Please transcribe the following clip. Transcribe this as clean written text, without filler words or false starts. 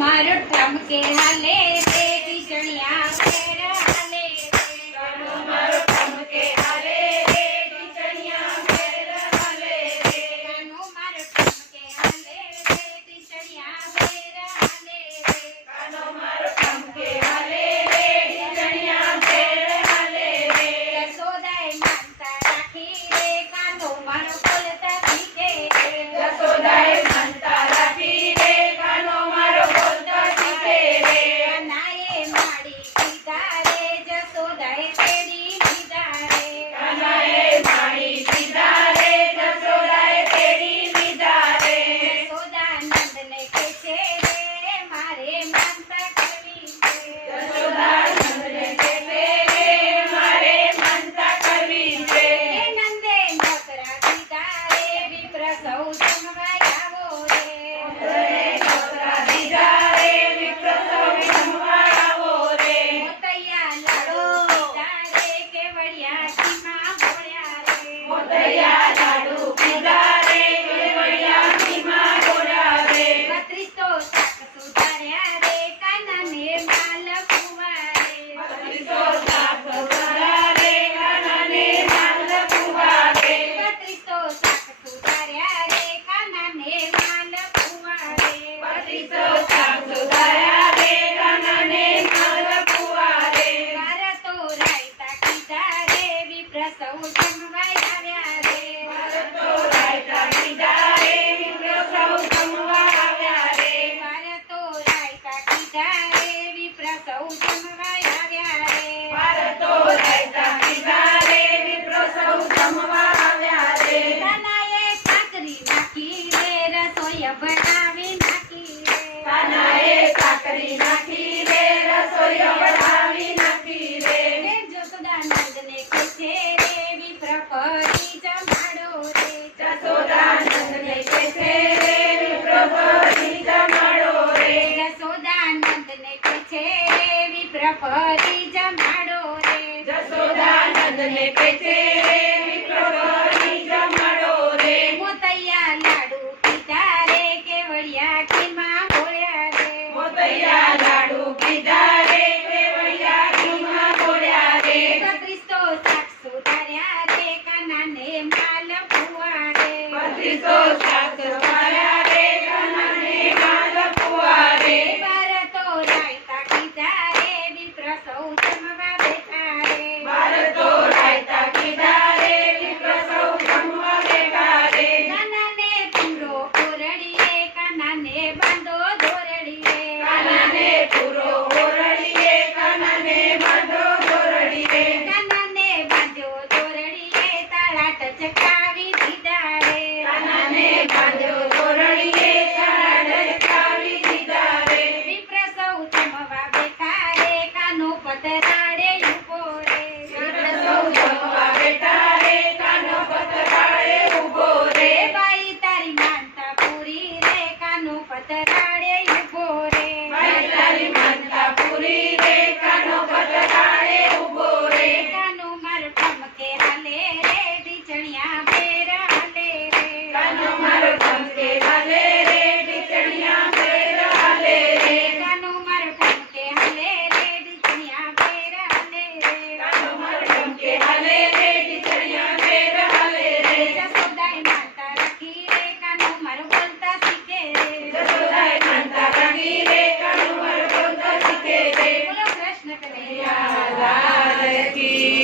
મારો ઠમકે હાલે રે ટીચણિયા ફેર હાલે રે કાનો મારો ઠમકે હાલે રે ટીચણિયા ફેર હાલે રે કાનો મારો ઠમકે હાલે રે ટીચણિયા ફેર હાલે રે કાનો મારો ઠમકે હાલે રે ટીચણિયા ફેર હાલે રે યશોદાએ માનતા રાખી રે કાનો મારો બોલતા શીખે રે યશોદાએ માનતા રાખી રે કાનો મારો બોલતા શીખે રે કાનાએ માડી કીધા રે જશોદાએ તેડી લીધા રે કાનાએ માડી દીધા રે યશોદાએ તેડી લીધા રે યશોદા નંદને કહે છે રે મારે માનતા કરવી છે યશોદા નંદને કહેશે રે મારે માનતા કરવી છે હે નંદે નોકરા દીધા રે વિપ્ર સૌ જમવા આવો રે નોકરા દીધા રે વિપ્ર સૌ જમવા આવો રે મોતૈયા લાડુ દીધા રે કેવડિયા ઘીમાં ભોળ્યા રે મોતૈયા લાડુ પીધા રે કેવડિયા ઘીમાં ગોળ્યા રે 32 શાક સુધાર્યા રે કાનાને માલ કુવા રે 32 શાક સુધાર્યા રે કાનાને માલ કુવા રે 32 શાક સુધાર્યા રે કાનાને માલ કુવા રે 32 શાક સુધાર્યા રે કાનાને માલ કુવા રે ભારતો રાયતા કીધા રે વિપ્ર સૌ જમવા આવ્યા રે ભારતો રાયતા પીધા રે વિપ્ર સૌ જમવા આવ્યા રે ભારતો રાયતા કીધા રે વિપ્ર સૌ જમવા આવ્યા રે ભારતો રાયતા પીધા રે વિપ્ર સૌ જમવા આવ્યા રે કાનાએ કાકરી નાખી રે રસોઈ બનાવી નાખી રે કાનાએ કાકરી નાખી રે રસોઈ બનાવી નાખી રે હે જશોદાનંદને કહે છે રે વિપ્ર ફરી જમાડો રે યશોદાનંદને કહેશે રે વિપ્ર ફરી જમાડો રે જશોદાનંદને કહે છે રે વિપ્ર ફરી જમાડો રે યશોદાનંદને કહેશે રે વિપ્ર ફરી જમાડો રે મોતૈયા લાડુ પીધા રે કેવડિયા ઘીમાં ભોળ્યા રે મોતૈયા લાડુ પીધા રે કેવડિયા ઘીમાં ગોળ્યા રે 32 શાક સુધાર્યા રે કાનાને માલ કુવા રે 32 શાક સુધાર્યા રે કાનાને માલ કુવા રે ભારતો રાયતા કીધા રે વિપ્ર સૌ જમવા બેઠા રે ભારતો રાયતા પીધા રે વિપ્ર સૌ જમવા બેઠા રે કાનાને પૂરો ઓરડીએ કાનાને બાંધો દોરડીએ કાનાને પૂરો ઓરડીએ કાનાને બાંધો દોરડીએ કાનાને બાંધ્યો દોરડીએ તાળા ટચકાવી દીધા રે કાનાને બાંધ્યો દોરડીએ તાળા ઢકાવી દીધા રે વિપ્ર સૌ જમવા બેઠા રે કાનો પતરાડે ઊભો રે વિપ્ર સૌ જમવા બેઠા રે કાનો પતરાળે ઊભો રે બાઈ તારી માનતા પૂરી રે કાનો પતરાડે ઊભો રે ભાઈ તારી માનતા પૂરી રે કાનો પતરાળે ઊભો રે કાનો મારો ઠમકે હાલે રે ટીચણિયા ફેર હાલે રે કાનો મારો ઠમકે હાલે રે ટીચણિયા ફેર હાલે રે કાનો મારો ઠમકે હાલે રે ટીચણિયા ફેર હાલે રે કાનો મારો ઠમકે હાલે રે ટીચણિયા ફેર હાલે રે જશોદાએ માનતા રાખી રે કાનો મારો બોલતા શીખે રે યશોદાએ માનતા રાખી રે કાનો મારો બોલતા શીખે રે બોલો કૃષ્ણ કનૈયા લાલ કી